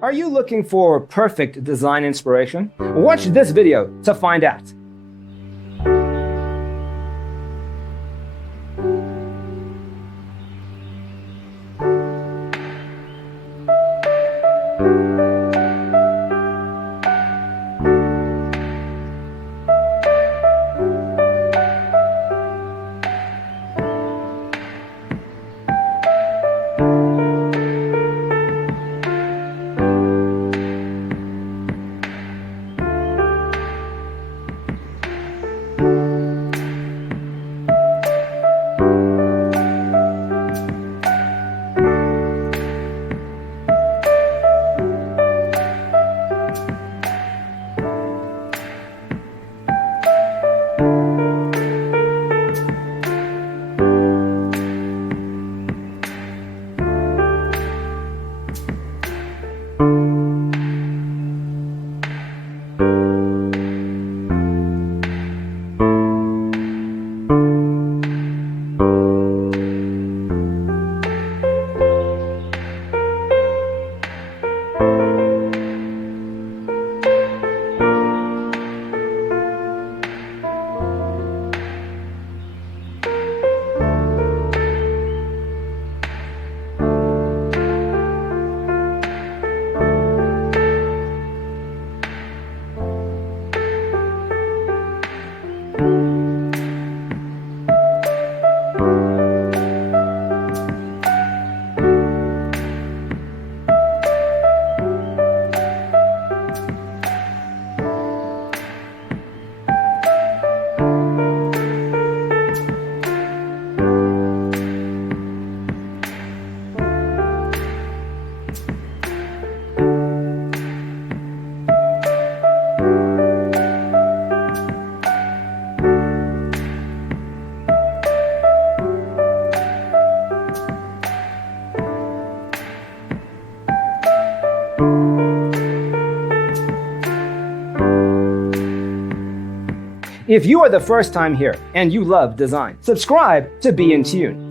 Are you looking for perfect design inspiration? Watch this video to find out. If you are the first time here and you love design, subscribe to be in tune.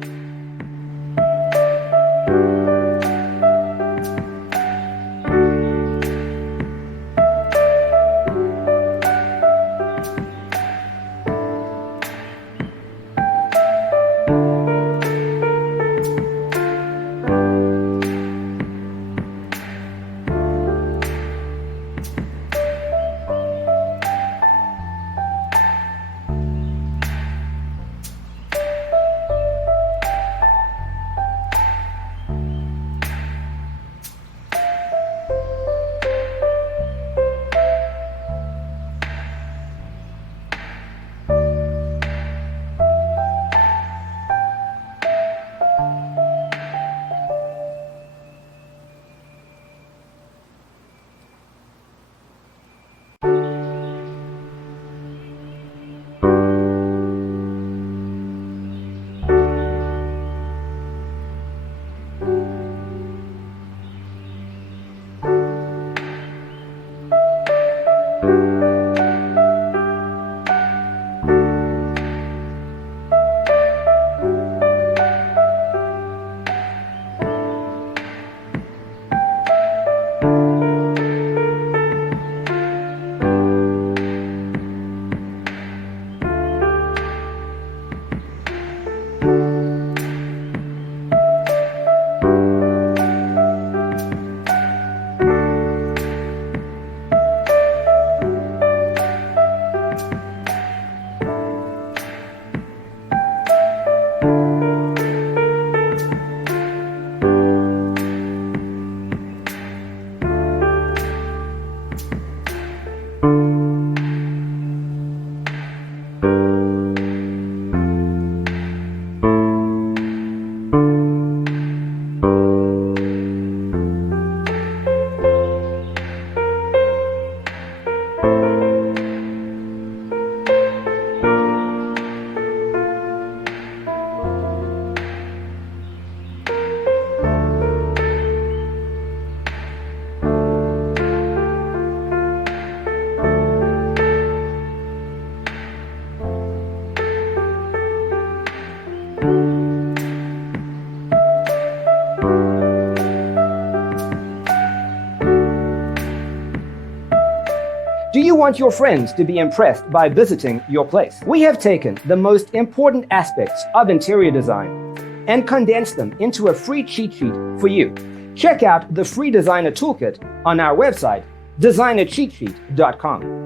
Do you want your friends to be impressed by visiting your place? We have taken the most important aspects of interior design and condensed them into a free cheat sheet for you. Check out the free designer toolkit on our website, designercheatsheet.com.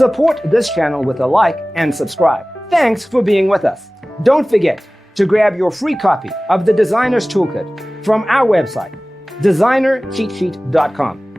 Support this channel with a like and subscribe. Thanks for being with us. Don't forget to grab your free copy of the Designer's Toolkit from our website, designercheatsheet.com.